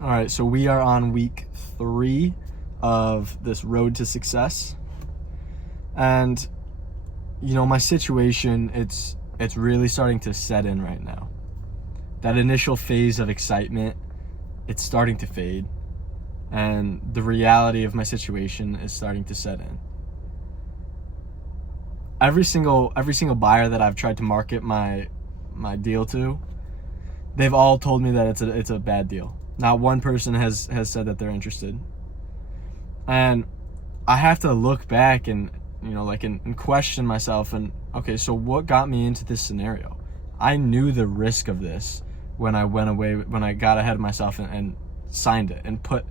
All right, so we are on week 3 of this road to success. And my situation, it's really starting to set in right now. That initial phase of excitement, it's starting to fade, and the reality of my situation is starting to set in. Every single buyer that I've tried to market my deal to, they've all told me that it's a bad deal. Not one person has said that they're interested. And I have to look back and and question myself, and okay, so what got me into this scenario? I knew the risk of this when I got ahead of myself and signed it and put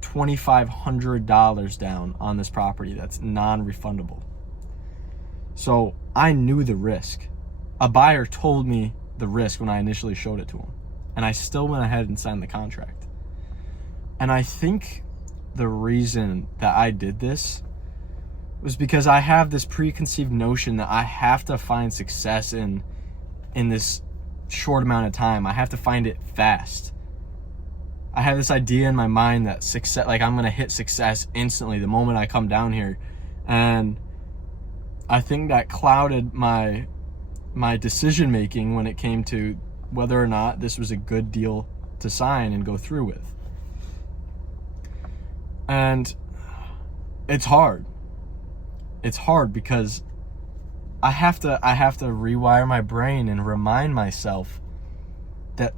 $2,500 down on this property that's non-refundable. So I knew the risk. A buyer told me the risk when I initially showed it to him, and I still went ahead and signed the contract. And I think the reason that I did this was because I have this preconceived notion that I have to find success in this short amount of time. I have to find it fast. I have this idea in my mind that success, like I'm gonna hit success instantly the moment I come down here. And I think that clouded my decision making when it came to whether or not this was a good deal to sign and go through with. And it's hard. It's hard because I have to rewire my brain and remind myself that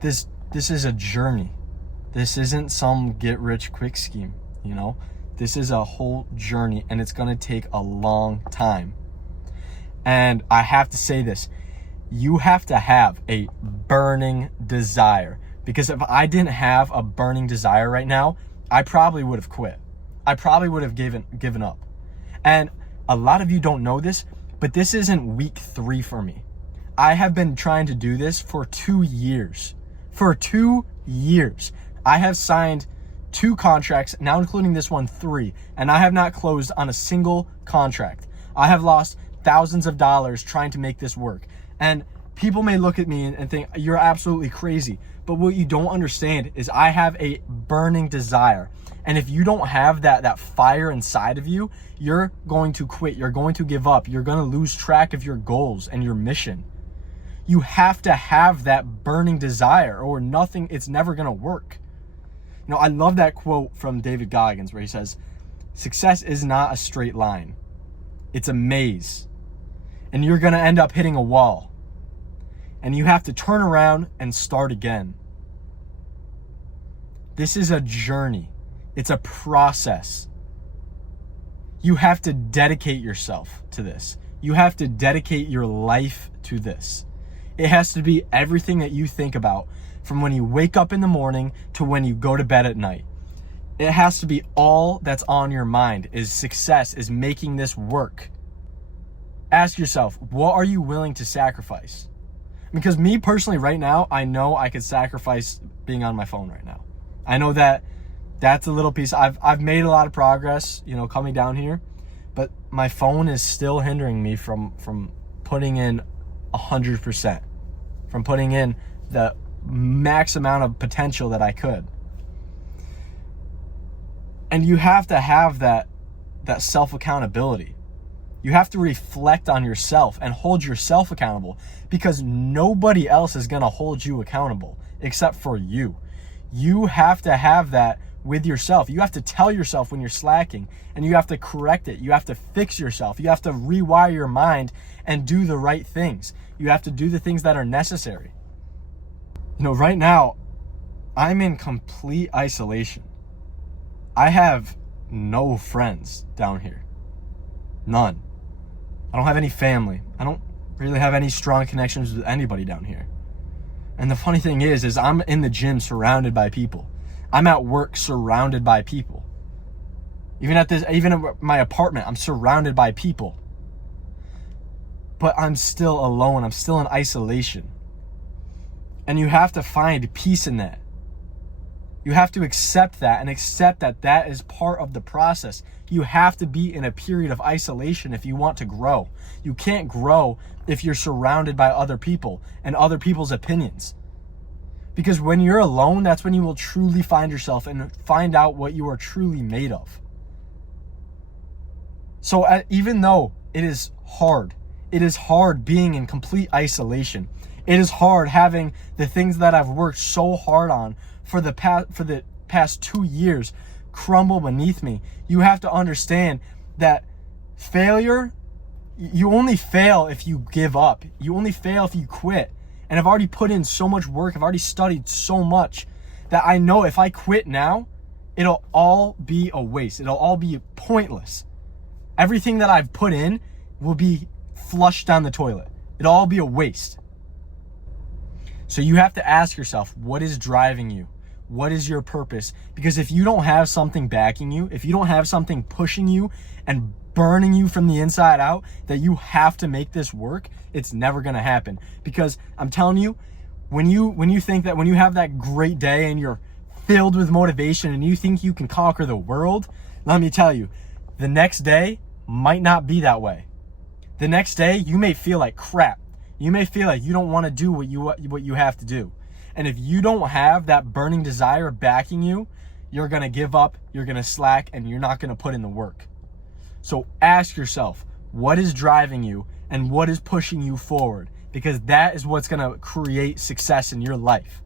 this is a journey. This isn't some get rich quick scheme, This is a whole journey, and it's going to take a long time. And I have to say this, you have to have a burning desire, because if I didn't have a burning desire right now, I probably would have quit. I probably would have given up. And a lot of you don't know this, but this isn't week 3 for me. I have been trying to do this for 2 years. For 2 years. I have signed 2 contracts, now including this one, 3, and I have not closed on a single contract. I have lost thousands of dollars trying to make this work. And people may look at me and think, you're absolutely crazy. But what you don't understand is I have a burning desire. And if you don't have that fire inside of you, you're going to quit. You're going to give up. You're going to lose track of your goals and your mission. You have to have that burning desire, or nothing, it's never going to work. I love that quote from David Goggins where he says, success is not a straight line. It's a maze. And you're going to end up hitting a wall. And you have to turn around and start again. This is a journey. It's a process. You have to dedicate yourself to this. You have to dedicate your life to this. It has to be everything that you think about, from when you wake up in the morning to when you go to bed at night. It has to be all that's on your mind, is success, is making this work. Ask yourself, what are you willing to sacrifice? Because me personally right now, I know I could sacrifice being on my phone right now. I know that's a little piece. I've made a lot of progress, coming down here, but my phone is still hindering me from putting in 100%, from putting in the max amount of potential that I could. And you have to have that self-accountability. You have to reflect on yourself and hold yourself accountable, because nobody else is going to hold you accountable except for you. You have to have that with yourself. You have to tell yourself when you're slacking, and you have to correct it. You have to fix yourself. You have to rewire your mind and do the right things. You have to do the things that are necessary. Right now, I'm in complete isolation. I have no friends down here. None. I don't have any family. I don't really have any strong connections with anybody down here. And the funny thing is I'm in the gym surrounded by people. I'm at work surrounded by people. Even at my apartment, I'm surrounded by people. But I'm still alone. I'm still in isolation. And you have to find peace in that. You have to accept that, and accept that that is part of the process. You have to be in a period of isolation if you want to grow. You can't grow if you're surrounded by other people and other people's opinions. Because when you're alone, that's when you will truly find yourself and find out what you are truly made of. So even though it is hard being in complete isolation. It is hard having the things that I've worked so hard on for the past 2 years crumble beneath me. You have to understand that failure, you only fail if you give up. You only fail if you quit. And I've already put in so much work. I've already studied so much that I know if I quit now, it'll all be a waste. It'll all be pointless. Everything that I've put in will be flushed down the toilet. It'll all be a waste. So you have to ask yourself, what is driving you? What is your purpose? Because if you don't have something backing you, if you don't have something pushing you and burning you from the inside out, that you have to make this work, it's never going to happen. Because I'm telling you, when you think that when you have that great day and you're filled with motivation and you think you can conquer the world, let me tell you, the next day might not be that way. The next day you may feel like crap. You may feel like you don't want to do what you have to do. And if you don't have that burning desire backing you, you're going to give up, you're going to slack, and you're not going to put in the work. So ask yourself, what is driving you and what is pushing you forward? Because that is what's going to create success in your life.